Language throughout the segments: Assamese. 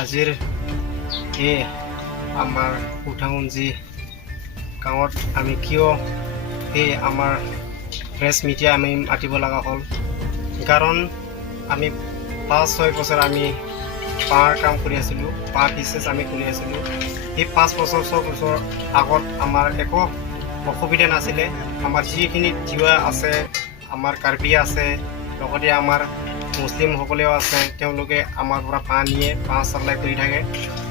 আজিৰ এই আমাৰ উঠামঞ্জি গাঁৱত আমি কিয় এই আমাৰ প্ৰেছ মিডিয়া আমি মাতিব লগা হ'ল কাৰণ আমি 5-6 বছৰ আমি পাৰ কাম কৰি আছিলোঁ, পাৰ বিজনেছ আমি কৰি আছিলোঁ। এই 5 বছৰ 6 বছৰ আগত আমাৰ একো অসুবিধা নাছিলে। আমাৰ যিখিনি তিৱা আছে, আমাৰ কাৰ্বি আছে, লগতে আমাৰ মুছলিমসকলেও আছে, তেওঁলোকে আমাৰ পৰা পাৰ নিয়ে, পাৰ চাপ্লাই কৰি থাকে।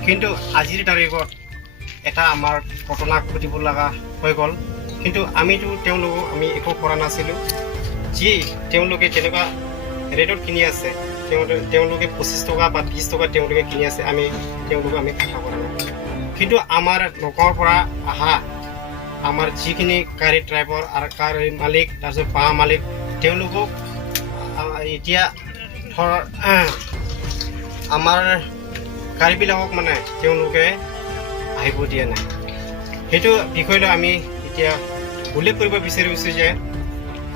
কিন্তু আজিৰ তাৰিখত এটা আমাৰ ঘটনা ঘটিব লগা হৈ গ'ল। কিন্তু আমিতো তেওঁলোকক আমি একো কৰা নাছিলোঁ। যি তেওঁলোকে যেনেকুৱা ৰেটত কিনি আছে, তেওঁলোকে 25 টকা বা 30 টকা তেওঁলোকে কিনি আছে, তেওঁলোকক আমি কথা কৰা নাই। কিন্তু আমাৰ লোকৰ পৰা অহা আমাৰ যিখিনি গাড়ী ড্ৰাইভাৰ আৰু গাড়ী মালিক, তাৰপিছত বাঁহ মালিক, তেওঁলোকক এতিয়া ধৰ আমাৰ গাড়ীবিলাকক মানে তেওঁলোকে আহিব দিয়া নাই। সেইটো বিষয়লৈ আমি এতিয়া উল্লেখ কৰিব বিচাৰিছোঁ যে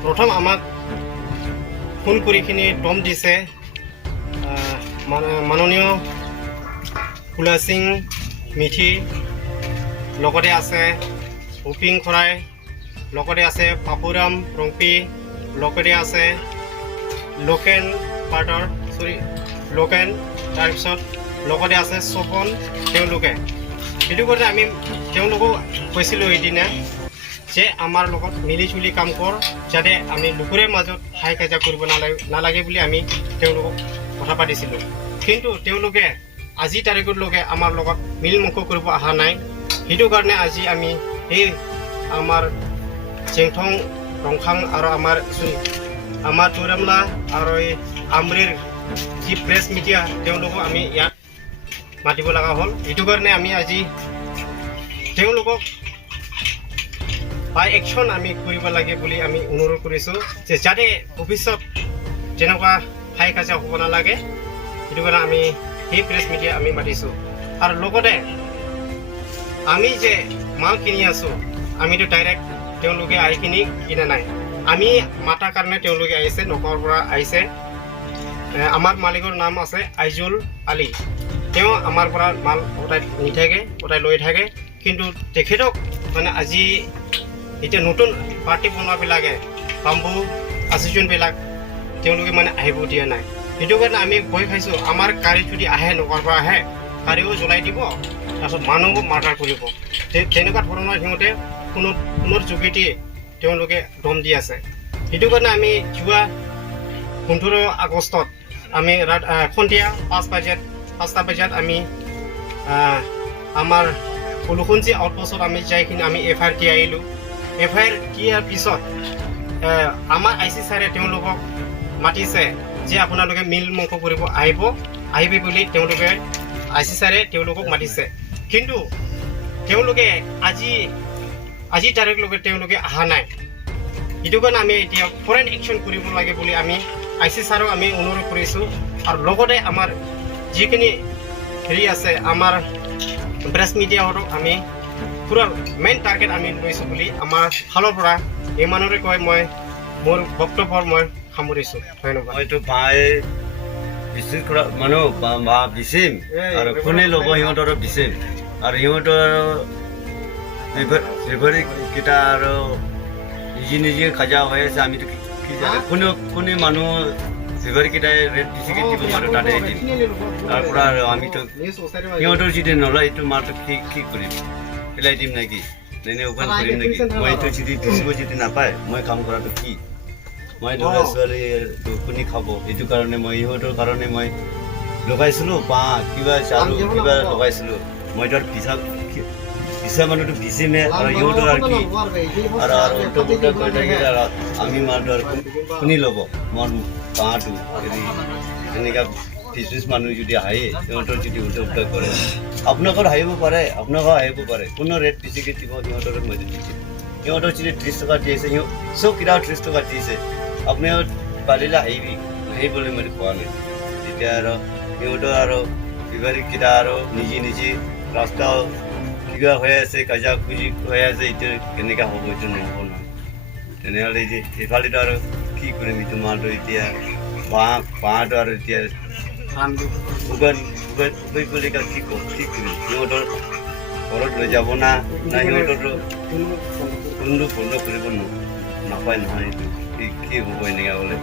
প্ৰথম আমাক ফোন কৰি কিনি দম দিছে মাননীয় কুলা সিং মিঠি, লগতে আছে উপিং খৰাই, লগতে আছে পাপুৰাম ৰংপি, লগতে আছে লোকেন পাৰ্টৰ লোকেন, তাৰপিছত লগতে আছে চপন। তেওঁলোকে সেইটো কথা আমি তেওঁলোকক কৈছিলোঁ সেইদিনা যে আমাৰ লগত মিলি জুলি কাম কৰ, যাতে আমি লোকৰে মাজত হাই কাজিয়া কৰিব নালাগে বুলি আমি তেওঁলোকক কথা পাতিছিলোঁ। কিন্তু তেওঁলোকে আজি তাৰিখলৈকে আমাৰ লগত মিল মুখ কৰিব অহা নাই। সেইটো কাৰণে আজি আমি এই আমাৰ চেংথং ৰংখাং আৰু আমাৰ তুৰামলা আৰু এই আমৰিৰ যি প্ৰেছ মিডিয়া তেওঁলোকক আমি ইয়াত মাতিব লগা হ'ল। এইটো কাৰণে আমি আজি তেওঁলোকক বাই একশ্যন আমি কৰিব লাগে বুলি আমি অনুৰোধ কৰিছোঁ যে যাতে ভৱিষ্যত যেনেকুৱা হাই কাজিয়া হ'ব নালাগে। সেইটো কাৰণে আমি সেই প্ৰেছ মিডিয়া আমি মাতিছোঁ। আৰু লগতে আমি যে মাল কিনি আছোঁ, আমিতো ডাইৰেক্ট তেওঁলোকে আহি কিনি কিনা নাই। আমি মাতাৰ কাৰণে তেওঁলোকে আহিছে, নগাঁৱৰ পৰা আহিছে। আমাৰ মালিকৰ নাম আছে আইজুল আলী। তেওঁ আমাৰ পৰা মাল গোটাই নি থাকে, গোটাই লৈ থাকে। কিন্তু তেখেতক মানে আজি এতিয়া নতুন পাৰ্টি বনোৱাবিলাকে বাম্বু এছ'চিয়েশ্যনবিলাক তেওঁলোকে মানে আহিব দিয়া নাই। সেইটো কাৰণে আমি ভয় খাইছোঁ, আমাৰ গাড়ী যদি আহে, নগাঁৱৰ পৰা আহে, গাড়ীও জ্বলাই দিব, তাৰপিছত মানুহকো মাৰ্ডাৰ কৰিব। তেনেকুৱা ধৰণৰ সিহঁতে ফোনৰ যোগেদি তেওঁলোকে দম দি আছে। সেইটো কাৰণে আমি যোৱা 15 আগষ্টত আমি সন্ধিয়া 5টা বজাত আমি আমাৰ পলুখুঞ্জি আউটপোষ্টত আমি যাইখিনি আমি FIR দি আহিলোঁ। FIR দিয়াৰ পিছত আমাৰ IC ছাৰে তেওঁলোকক মাতিছে যে আপোনালোকে মিল মুখ কৰিব আহিব বুলি তেওঁলোকে IC ছাৰে তেওঁলোকক মাতিছে। কিন্তু তেওঁলোকে আজি তাৰিখলৈকে তেওঁলোকে অহা নাই। সেইটো কাৰণে আমি এতিয়া ফৰেন একশ্যন কৰিব লাগে বুলি আমি IC ছাৰক আমি অনুৰোধ কৰিছোঁ। আৰু লগতে আমাৰ যিখিনি হেৰি আছে, আমাৰ প্ৰেছ মিডিয়াহঁতক আমি পুৰা মেইন টাৰ্গেট আমি লৈছোঁ বুলি আমাৰ ফালৰ পৰা ইমানৰে কৈ মই মোৰ বক্তব্য মই সামৰিছোঁ। ধন্যবাদ। মইতো বাই বিচিম মানুহ বা বিচিম আৰু কোনে ল'ব সিহঁতৰ বিচিম আৰু সিহঁতৰ কেইটা আৰু নিজে খাজা হৈ আছে। আমিতো কি জানো কোনে মানুহ কেইটাই ৰেট বেছিকৈ দিব পাৰোঁ তাতে দিম। তাৰ পৰা আৰু আমিতো সিহঁতৰ যদি নলয় এইটো মালটো কি কৰিম, পেলাই দিম নেকি, এনে উপায় কৰিম নেকি? মই এইটো যদি বেচিব যদি নাপায় মই কাম কৰাটো কি? মই ল'ৰা ছোৱালী শুনি খাব, সেইটো কাৰণে মই ইহঁতৰ কাৰণে মই লগাইছিলোঁ বাঁহ কিবা চাৰু কিবা লগাইছিলোঁ। মই ধৰ পিছা মানুহটো বিচিমে আৰু ইহঁতৰ আৰু কি আৰু উল্টা পুল্টা কৈ থাকিলে আৰু আমি মাৰটো আৰু শুনি ল'ব মোৰ বাঁহটো হেৰি তেনেকুৱা বিজনেছ মানুহ যদি আহে সিহঁতৰ যদি উল্টা পুল্টা কৰে, আপোনালোকৰ আহিব পাৰে কোনো ৰেট বেছিকৈ দিব সিহঁতৰ মই দিছোঁ। সিহঁতৰ যদি 30 টকা দি আছে, চব কিবা 30 টকা দিছে, আপুনি পাৰিলে আহিবলৈ মই কোৱা নাই। তেতিয়া আৰু সিহঁতৰ আৰু বিভাৰীকেইটা আৰু নিজে ৰাস্তা কিবা হৈ আছে, কাজিয়া খুজি হৈ আছে, এইটো কেনেকৈ হ'ব? এইটো নহ'ব নহয়। তেনেহ'লে যে সেইফালেতো আৰু কি কৰিম? এইটো মালটো এতিয়া বাঁহটো আৰু এতিয়া উপায়িকা কি কৰিম সিহঁতৰ ঘৰত লৈ যাব না সিহঁতৰ কোনো বন্ধ কৰিব নাপায় নহয় এইটো কি হ'ব এনেকুৱা হ'লে